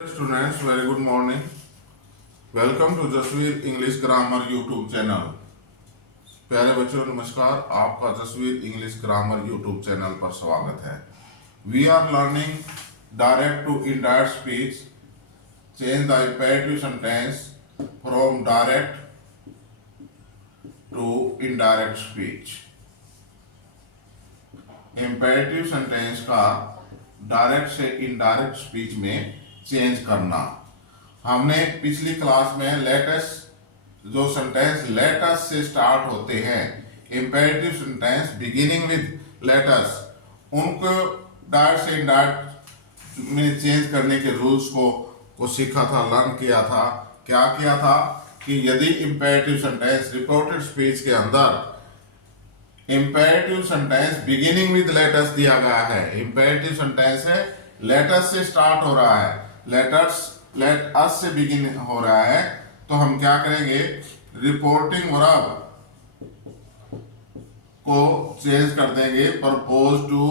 Students very good morning. Welcome to Jasvir English grammar YouTube channel. प्यारे बच्चों नमस्कार, आपका Jasvir English grammar YouTube channel पर स्वागत है। We are learning direct to indirect speech, change the imperative sentence from direct to indirect speech. imperative sentence का direct से indirect speech में चेंज करना। हमने पिछली क्लास में लेटेस्ट जो सेंटेंस लेटस से स्टार्ट होते हैं, imperative sentence beginning with let us, उनको डायरेक्ट से इनडायरेक्ट में चेंज करने के रूल्स को सीखा था, लर्न किया था। क्या किया था कि यदि इंपेरेटिव सेंटेंस रिपोर्टेड स्पीच के अंदर imperative sentence beginning with let us दिया गया है, इंपेरेटिव सेंटेंस है लेटस से स्टार्ट हो रहा है, लेट अस से बिगिन हो रहा है, तो हम क्या करेंगे, रिपोर्टिंग वर्ब को चेंज कर देंगे propose to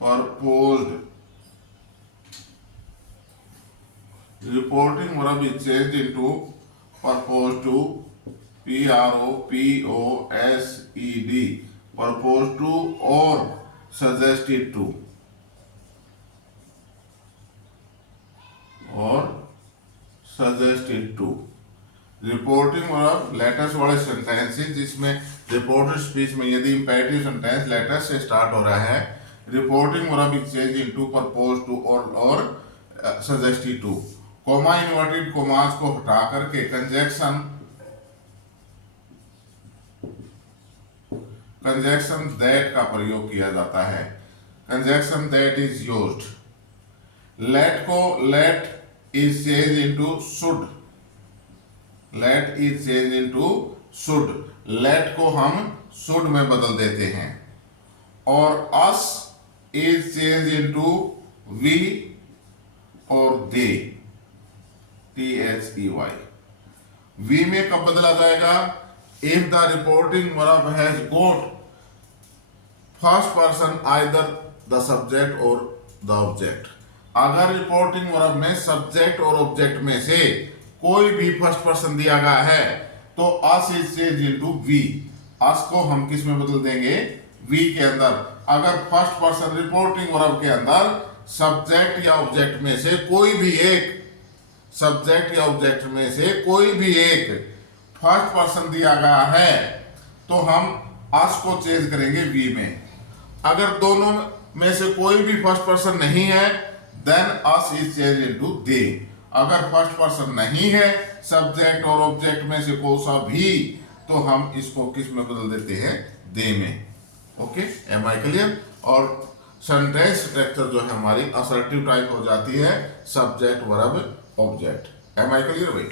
proposed. Reporting verb is changed into propose to, PROPOSED, propose to और suggested to reporting verb let's वाले सेंटेंसेस जिसमें रिपोर्टेड स्पीच में यदि इंपेरेटिव सेंटेंस लेटस से स्टार्ट हो रहा है, reporting verb is change into propose to और suggested to. Comma inverted commas को हटा करके कंजक्शन दैट का प्रयोग किया जाता है। Conjunction that is used. Let is change into should, let is change into should, let को हम शुड में बदल देते हैं। और us is change into we और दे, THEY। वी में कब बदला जाएगा, if the reporting verb has got first person either the subject और द ऑब्जेक्ट। अगर रिपोर्टिंग वर्ब में सब्जेक्ट और ऑब्जेक्ट में से कोई भी फर्स्ट पर्सन दिया गया है तो us is change into we, us को हम किस में बदल देंगे, वी के अंदर। अगर फर्स्ट पर्सन रिपोर्टिंग वर्ब के अंदर सब्जेक्ट या ऑब्जेक्ट में से कोई भी एक, सब्जेक्ट या ऑब्जेक्ट में से कोई भी एक फर्स्ट पर्सन दिया गया है तो हम अस को चेंज करेंगे वी में। अगर दोनों में से कोई भी फर्स्ट पर्सन नहीं है than us is change into they. अगर फर्स्ट पर्सन नहीं है सब्जेक्ट और ऑब्जेक्ट में से कोई सा भी, तो हम इसको किस में बदल देते हैं, दे में। Okay, am I clear. और सेंटेंस स्ट्रक्चर जो है हमारी असर्टिव टाइप हो जाती है, subject verb object. Am I clear भाई।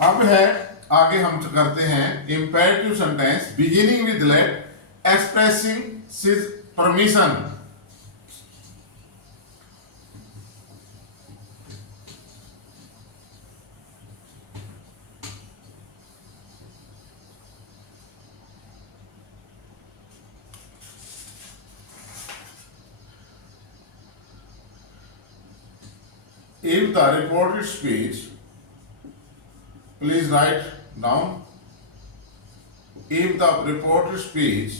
अब है आगे हम करते हैं imperative sentence beginning with let expressing his permission. If the reported speech, please write down, if the reported speech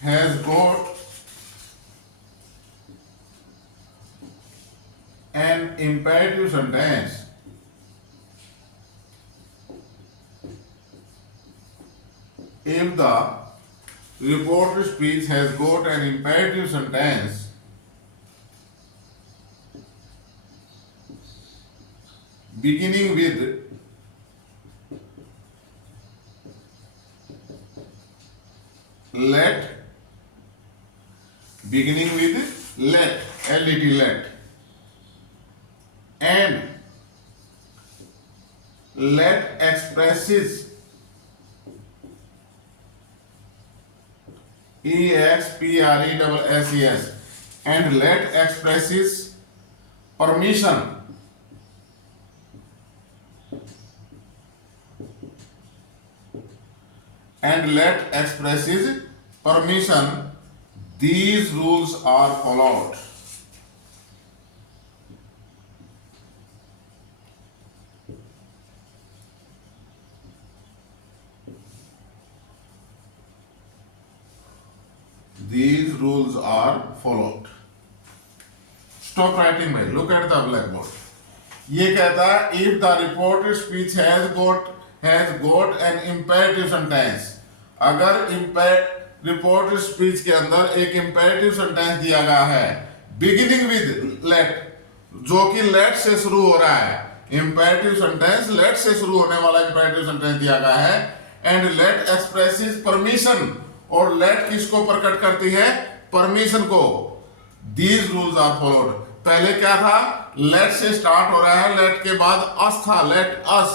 has got an imperative sentence, if the reported speech has got an imperative sentence beginning with let, beginning with let, let, let, and let expresses, EXPRESSES, and let expresses permission and let expresses permission, these rules are followed. These rules are followed. Stop writing भाई. Look at the blackboard. ये कहता है if the reported speech has got an imperative sentence. अगर reported speech के अंदर एक imperative sentence दिया गया है beginning with let, जो कि let से शुरू हो रहा है. imperative sentence let से शुरू होने वाला imperative sentence दिया गया है and let expresses permission, और let किसको प्रकट करती है? परमिशन को. These rules are followed. पहले क्या था? let से स्टार्ट हो रहा है, let के बाद us था, let us,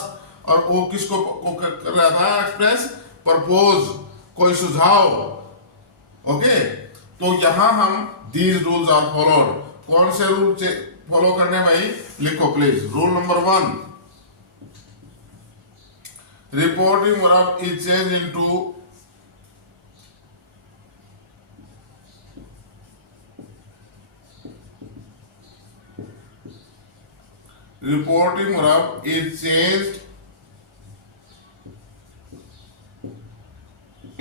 और वो किसको कर रहा था? एक्सप्रेस प्रपोज, कोई सुझाव. ओके, तो यहां हम these rules are followed. कौन से रूल फॉलो करने भाई? लिखो please. Rule number 1, reporting verb is change into reporting verb is changed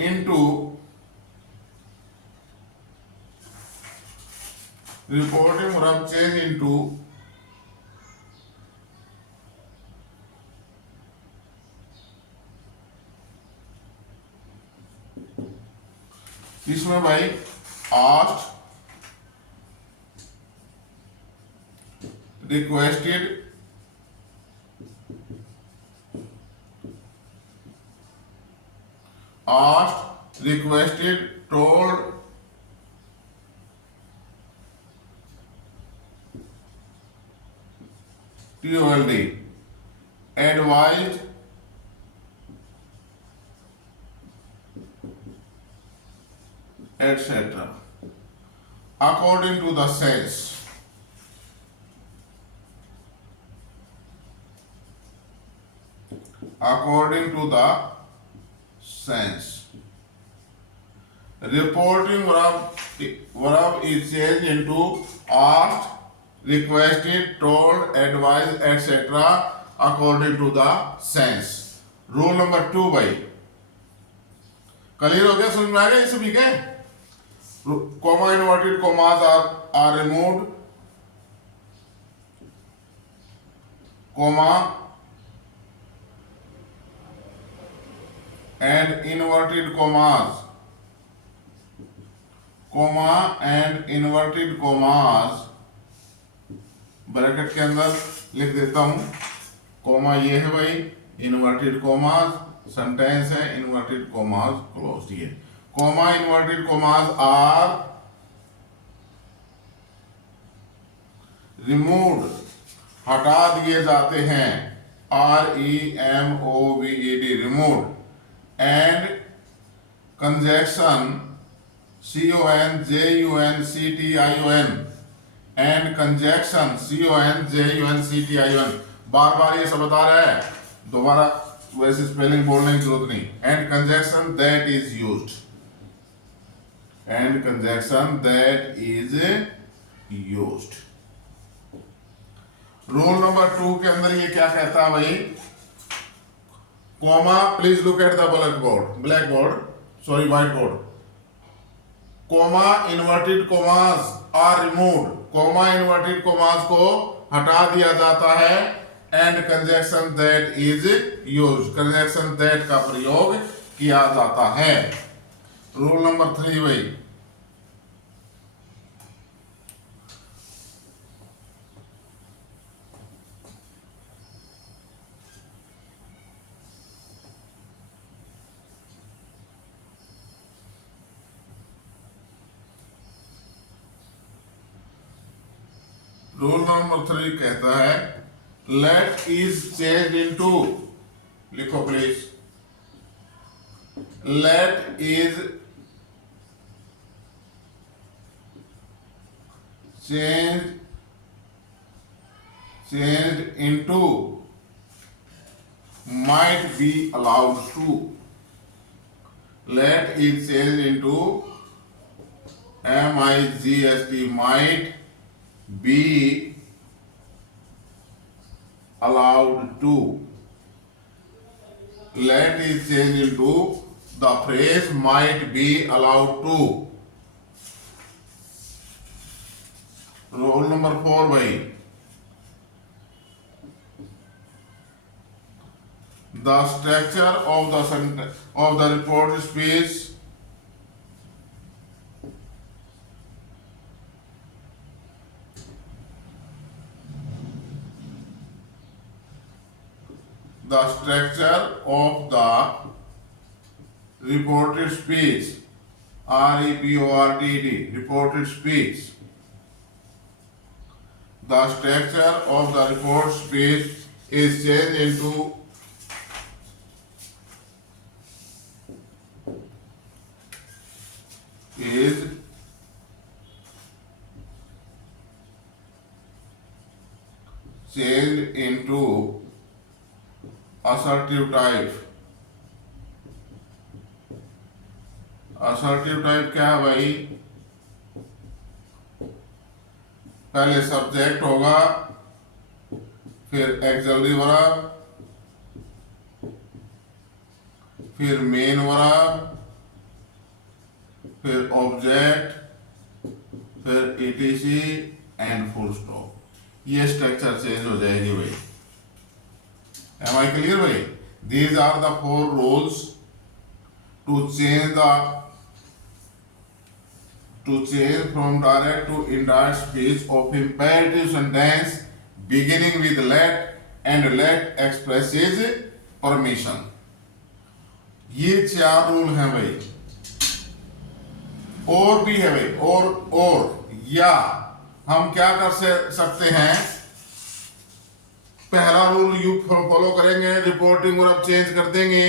into reporting verb change into इसमें भाई asked, requested, asked, requested, told, told, advised, etc. according to the sense. According to the sense. Reporting verb is changed into asked, requested, told, advised, etc. according to the sense. Rule number 2 भाई. Clear हो गया? समझ में आ गया ये सभी के? Comma inverted commas are removed. Comma and inverted commas, comma and inverted commas bracket के अंदर लिख देता हूं. कॉमा ये है भाई, इन्वर्टेड कॉमास सेंटेंस है, इन्वर्टेड कॉमास क्लोज. ये comma inverted commas are removed, हटा दिए जाते हैं. REMOVED, removed. And conjunction CONJUNCTION, and conjunction CONJUNCTION, बार बार ये सब बता रहा है, दोबारा वैसे स्पेलिंग बोलने की जरूरत नहीं. And conjunction that is used, and conjunction that is used. Rule number 2 के अंदर ये क्या कहता है भाई? Comma, please look at the blackboard, sorry whiteboard. Comma inverted commas are removed, comma inverted commas को हटा दिया जाता है. And conjunction that is used, conjunction that का प्रयोग किया जाता है. रूल नंबर 3 भाई. रूल नंबर 3 कहता है लेट इज चेंज इनटू, लिखो please. Let is changed into might be allowed to. let is changed into MIGST, might be allowed to. Let is changed into the phrase might be allowed to. Rule number 4 by the structure of the report speech the structure of the reported speech, REPORTED, reported speech. The structure of the report speech is changed into assertive type. Assertive type क्या है भाई? पहले subject होगा, फिर axillary verb, फिर main verb, फिर object, फिर etc and full stop. ये स्ट्रक्चर चेंज हो जाएगी भाई। Am I clear भाई? These are the 4 rules to change from direct to indirect speech of imperative sentence beginning with let and let expresses permission। ये 4 rule हैं भाई। और भी है भाई, और या हम क्या कर सकते हैं? पहला रूल यू फॉलो करेंगे, रिपोर्टिंग वर्ब चेंज कर देंगे।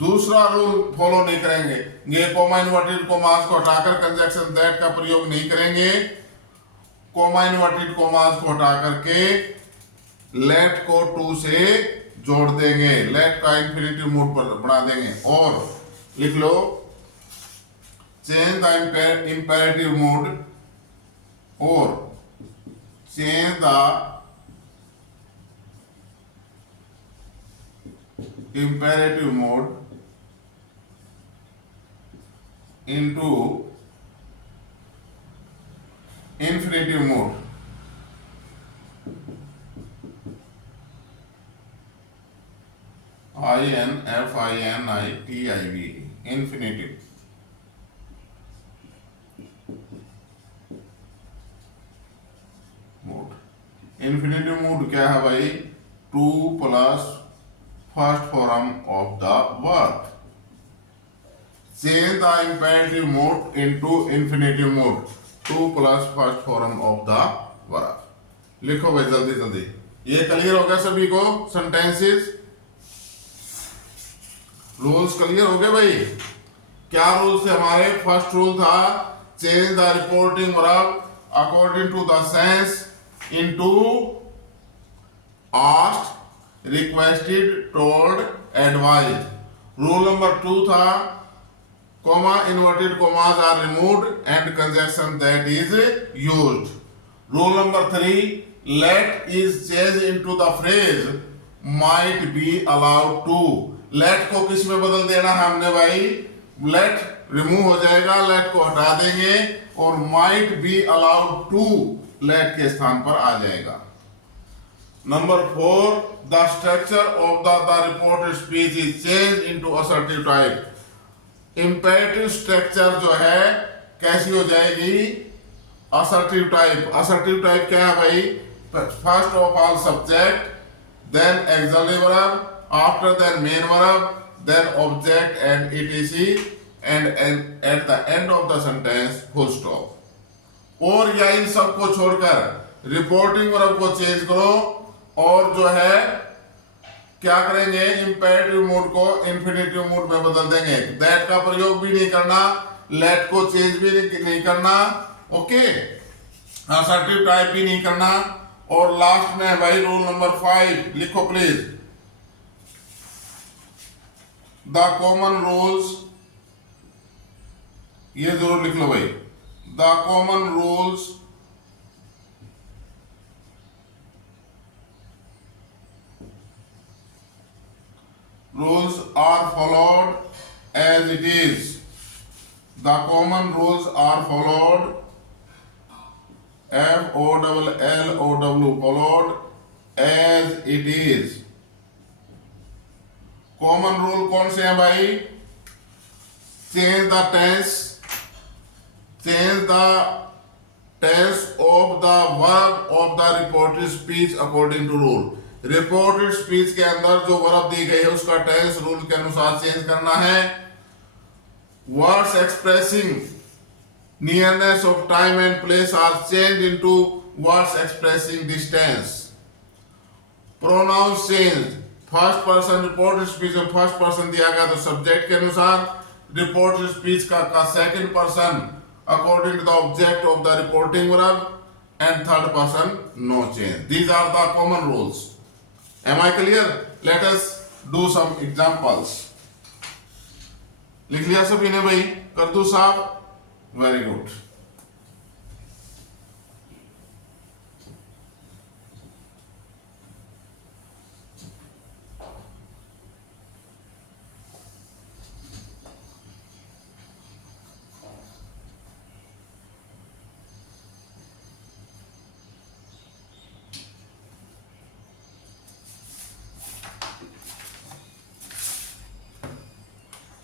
दूसरा रूल फॉलो नहीं करेंगे, ये कोमा इन्वर्टेड कोमास को हटाकर कंजक्शन दैट का प्रयोग नहीं करेंगे। कोमा इन्वर्टेड कोमास को हटा करके लेट को टू से जोड़ देंगे, लेट का इंफिनिटिव मूड पर बना देंगे। और लिख लो, चेंज द इंपेरेटिव मूड और change the imperative mode into infinitive mode। INFINITIV, infinitive। Mode, infinitive mood क्या है भाई? 2 plus first form of the verb। Change the imperative mode into infinitive mode, 2 plus first form of the verb। लिखो भाई जल्दी जल्दी। ये clear हो गया सभी को? सेंटेंसेस रूल्स क्लियर हो गए भाई? क्या रूल्स थे हमारे? फर्स्ट रूल था change the reporting verb according to the sense into asked, requested, told, advised। Rule number 2 था comma inverted commas are removed and conjunction that is used। Rule number 3 let is changed into the phrase might be allowed to। let को किस में बदल देना है हमने भाई? let remove हो जाएगा, let को हटा देंगे और might be allowed to let के स्थान पर आ जाएगा। Number 4, the structure of the reported speech is changed into assertive type। imperative structure जो है कैसी हो जाएगी? assertive type। assertive type क्या है भाई? first of all subject, then auxiliary verb, after then main verb, then object and etc, and at the end of the sentence full stop। और या इन सब को छोड़कर रिपोर्टिंग वर्ब को चेंज करो और जो है क्या करेंगे? इंपेरेटिव मूड को इंफिनिटिव मूड में बदल देंगे। दैट का प्रयोग भी नहीं करना, लेट को चेंज भी नहीं करना, ओके, असर्टिव टाइप भी नहीं करना। और लास्ट में भाई रूल नंबर 5 लिखो प्लीज। द कॉमन रूल्स, ये जरूर लिख लो भाई, the common rules are followed as it is. The common rules are followed, FOLLOW, followed as it is. Common rule कौन से हैं भाई? Change the tense of the verb of the reported speech according to rule. Reported speech के अंदर जो verb दी गई है उसका टेंस रूल के अनुसार चेंज करना है। Words expressing nearness of time and place are change into words expressing distance. Pronouns change, first person reported speech में फर्स्ट पर्सन दिया गया तो सब्जेक्ट के अनुसार, रिपोर्टेड स्पीच का second person according to the object of the reporting verb, and third person no change. These are the common rules. Am I clear? Let us do some examples. लिख लिया सभी ने भाई? कर दो साहब? Very good.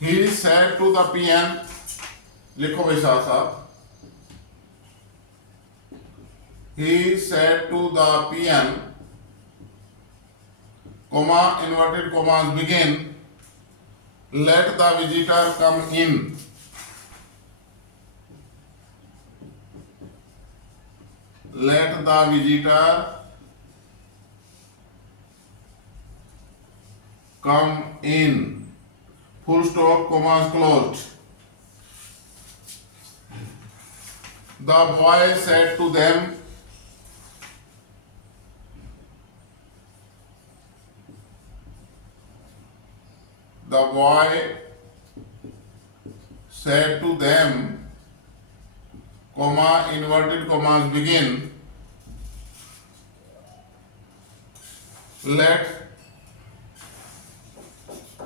He said to the PM, लिखो भाई साहब, he said to the PM, comma, inverted commas begin, let the visitor come in. Let the visitor come in. Full stop, commas closed. The boy said to them, the boy said to them, comma, inverted commas begin, let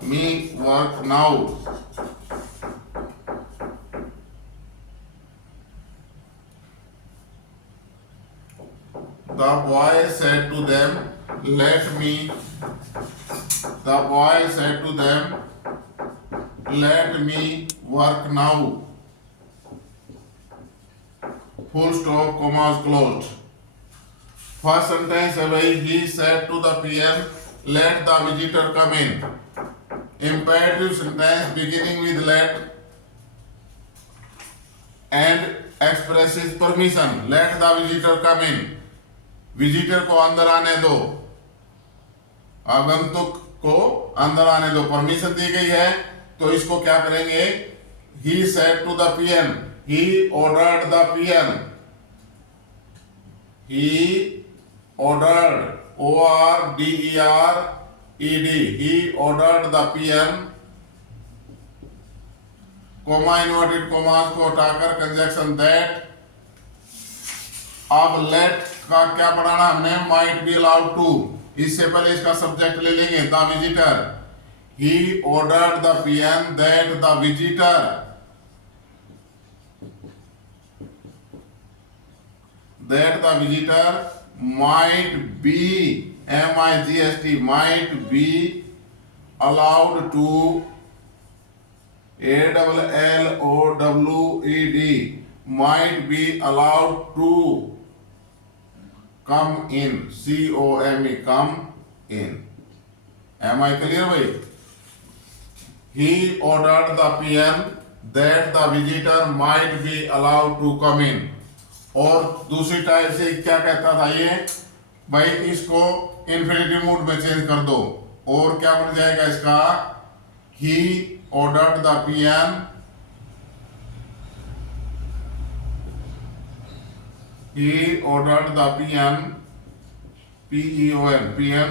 me work now. The boy said to them, let me work now. Full stop, commas closed. First sentence है भाई, he said to the PM, let the visitor come in. Imperative sentence beginning with let and expresses permission. Let the visitor come in. Visitor को अंदर आने दो, आगंतुक को अंदर आने दो, परमिशन दी गई है तो इसको क्या करेंगे? He said to the PM, he ordered the PM, he ordered, ORDERED, he ordered the PM, comma inverted commas को हटाकर कंजक्शन that। अब let का क्या पढ़ाना हमने? might be allowed to। इससे पहले इसका सब्जेक्ट ले लेंगे the visitor। he ordered the PM that the visitor might be, MIGST, might be allowed to, ALLOWED, might be allowed to come in, COME, come in. Am I clear भाई? He ordered the PM that the visitor might be allowed to come in. और दूसरी type से क्या कहता था ये भाई? इसको इन्फिनिटिव मूड में चेंज कर दो और क्या बन जाएगा इसका? He ordered the PM, PM,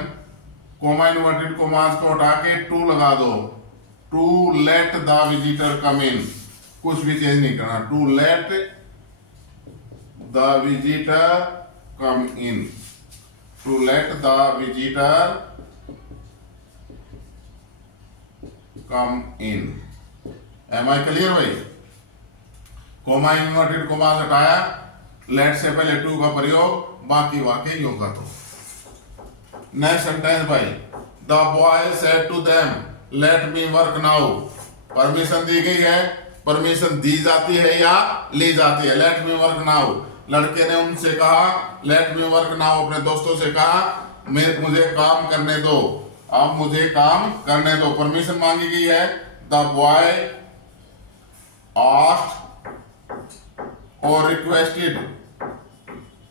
comma inverted commas को हटा के टू लगा दो, to let the visitor come in, कुछ भी चेंज नहीं करना, to let the visitor come in, to let the visitor come in. Am I clear भाई? कोमा इन्वर्टेड कोमा हटाया, लेट से पहले टू का प्रयोग, बाकी वाक्य योग का। तो नेक्स्ट सेंटेंस भाई, the boy said to them let me work now. Permission दी गई है, परमिशन दी जाती है या ली जाती है? Late me work now. लड़के ने उनसे कहा लेट मी वर्क नाउ, अपने दोस्तों से कहा मुझे काम करने दो, अब मुझे काम करने दो। परमिशन मांगी गई है। द बॉय आस्क्ड और रिक्वेस्टेड,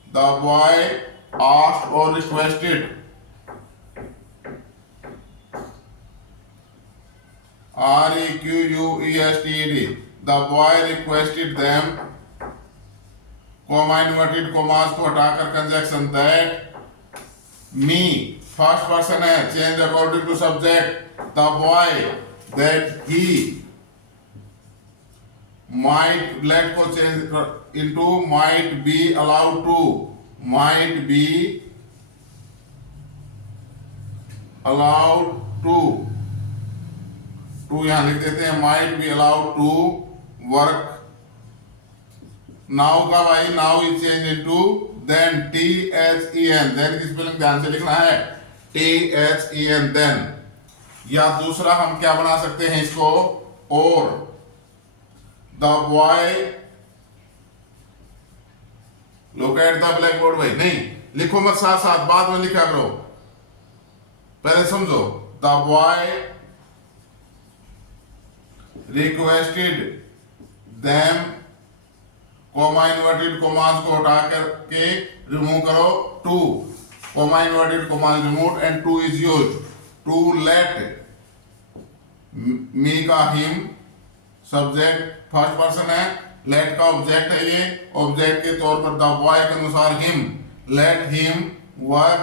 द बॉय आस्क्ड और requested, REQUESTED, the boy requested them, comma inverted commas को हटाकर conjunction that me, first person है, change according to subject, the boy, that he, might, let को change into might be allowed to, might be allowed to, to यहां लिख देते हैं, might be allowed to work. Now का भाई, now is change into then, THEN, then की spelling ध्यान से लिखना है, THEN, देन। या दूसरा हम क्या बना सकते हैं इसको, और the boy, look at the black board भाई, नहीं लिखो मत साथ साथ, बाद में लिखा करो, पहले समझो। The boy requested them, comma inverted commas को हटा करके रिमूव करो, to, comma inverted commas remove and to is used to let, me का हिम सब्जेक्ट फर्स्ट पर्सन है, लेट का ऑब्जेक्ट है, ये ऑब्जेक्ट के तौर पर द बॉय के अनुसार him, let him work,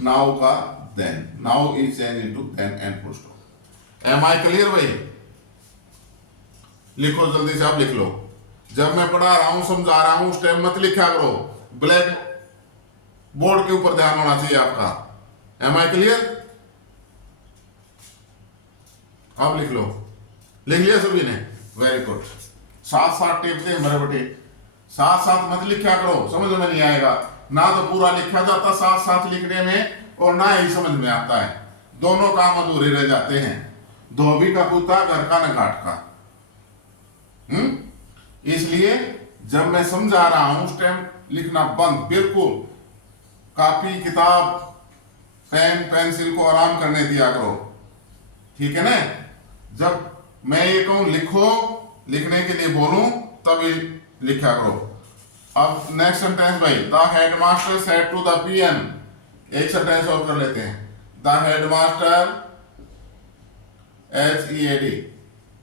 now का then, now is change into then and full stop. Am I clear भाई? लिखो जल्दी से, आप लिख लो। जब मैं पढ़ा रहा हूं, समझा रहा हूं, उस टाइम मत लिखा करो, ब्लैक बोर्ड के ऊपर ध्यान होना चाहिए आपका। Am I clear? आप लिख लो, लिख लिया सभी ने? Very good. साथ साथ टेपते हैं मेरे बेटे, साथ साथ मत लिखा करो, समझ में नहीं आएगा। ना तो पूरा लिखा जाता साथ साथ लिखने में, और ना ही समझ में आता है, दोनों काम अधूरे रह जाते हैं। धोबी का कुत्ता घर का न घाट का। इसलिए जब मैं समझा रहा हूं उस टाइम लिखना बंद, बिल्कुल। कॉपी किताब पेन पेंसिल को आराम करने दिया करो, ठीक है ना? जब मैं ये कहूं लिखो, लिखने के लिए बोलूं, तभी लिखा करो। अब नेक्स्ट सेंटेंस भाई, the headmaster said to the peon, एक सेंटेंस और कर लेते हैं। The headmaster, HEAD,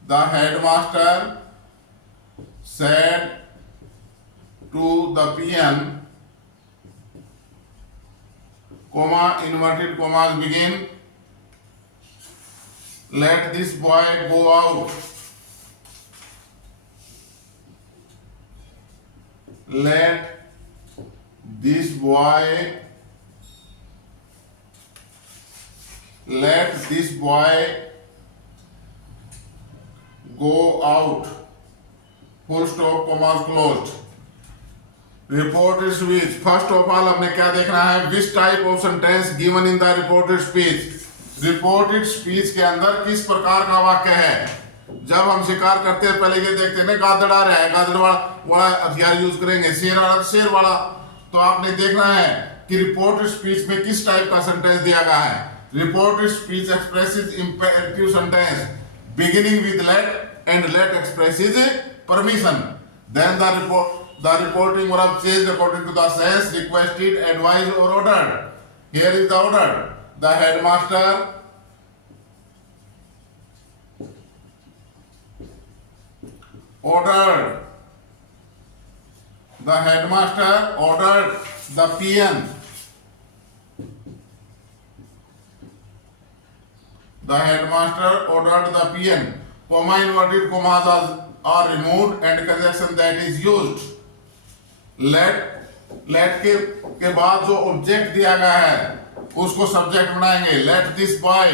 the headmaster said to the peon, comma inverted commas begin, let this boy go out, let this boy, let this boy go out, full stop, commas closed। Reported speech, first of all हमने क्या देखना है, which type of sentence given in the reported speech. Reported speech के अंदर किस प्रकार का वाक्य है। जब हम शिकार करते हैं पहले ये देखते हैं ना, गादड़ आ रहा है, गादड़ वाला हथियार यूज करेंगे, शेर आ रहा, शेर वाला। तो आपने देखना है कि रिपोर्टेड स्पीच में किस टाइप का सेंटेंस दिया गया है। Reported speech expresses imperative sentence beginning with let and let expresses permission. Then the reporting verb changed according to the sense, requested, advised or ordered. Here is the order. The headmaster ordered. The headmaster ordered the peon. the headmaster ordered the pen, comma inverted commas are removed and conjunction that is used. let के बाद जो object दिया गया है उसको subject बनाएंगे. let this boy,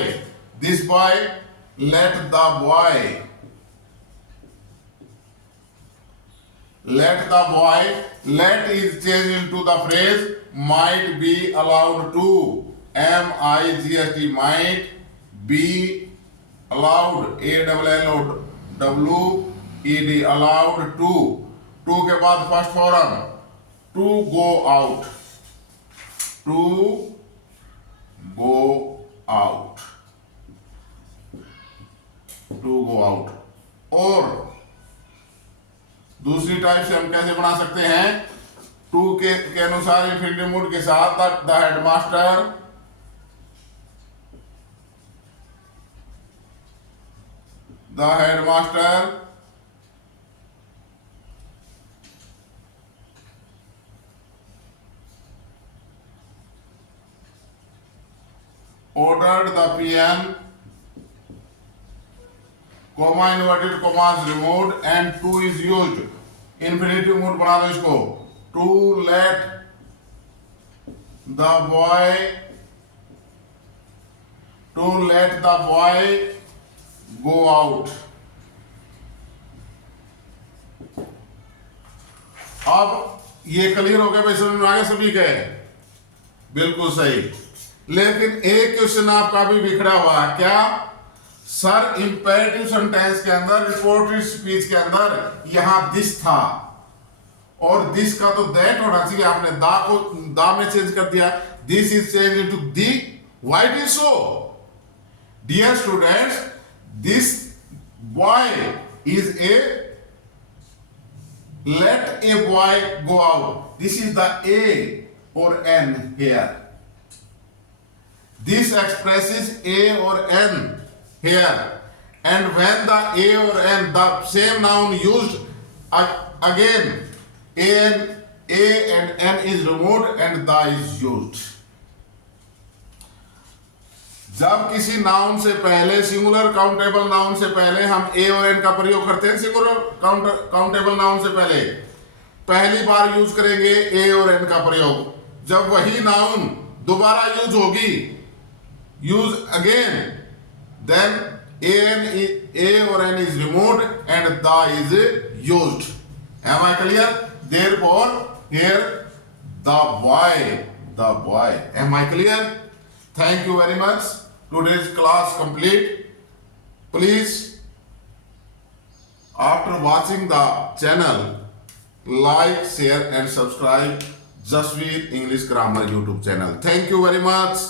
let the boy, let is changed into the phrase might be allowed to. MIGHT, might be allowed, ALLOWED, allowed to. के बाद first form to go out, और दूसरी टाइप से हम कैसे बना सकते हैं? टू के अनुसार इंफिनिटिव मूड के साथ the headmaster ordered the pen, comma inverted commas removed and to is used. Infinitive mood बना दो इसको. To let the boy go out. अब ये क्लियर हो गया भाई, समझ में आ गया सभी के? बिल्कुल सही. लेकिन एक क्वेश्चन आपका भी बिखरा हुआ है. क्या सर इंपेरेटिव सेंटेंस के अंदर, रिपोर्टेड स्पीच के अंदर यहां दिस था और दिस का तो दैट होना चाहिए, आपने दा को दा में चेंज कर दिया. This is change into the. Why it is so? Dear students, this boy is a, let a boy go out. This is the a or n here. This expresses a or n here, and when the a or n, the same noun used again, a and n is removed and the is used. जब किसी noun से पहले, singular countable noun से पहले हम ए और N का प्रयोग करते हैं, सिंगुलर काउंटेबल नाउन से पहली बार यूज करेंगे ए और एन का प्रयोग. जब वही नाउन दोबारा यूज होगी, यूज अगेन, देन ए और an is removed and the is used. Am I clear? Therefore here the boy. Am I clear? Thank you very much. Today's class complete. Please, after watching the channel, like, share and subscribe Jasveer English Grammar YouTube channel. Thank you very much.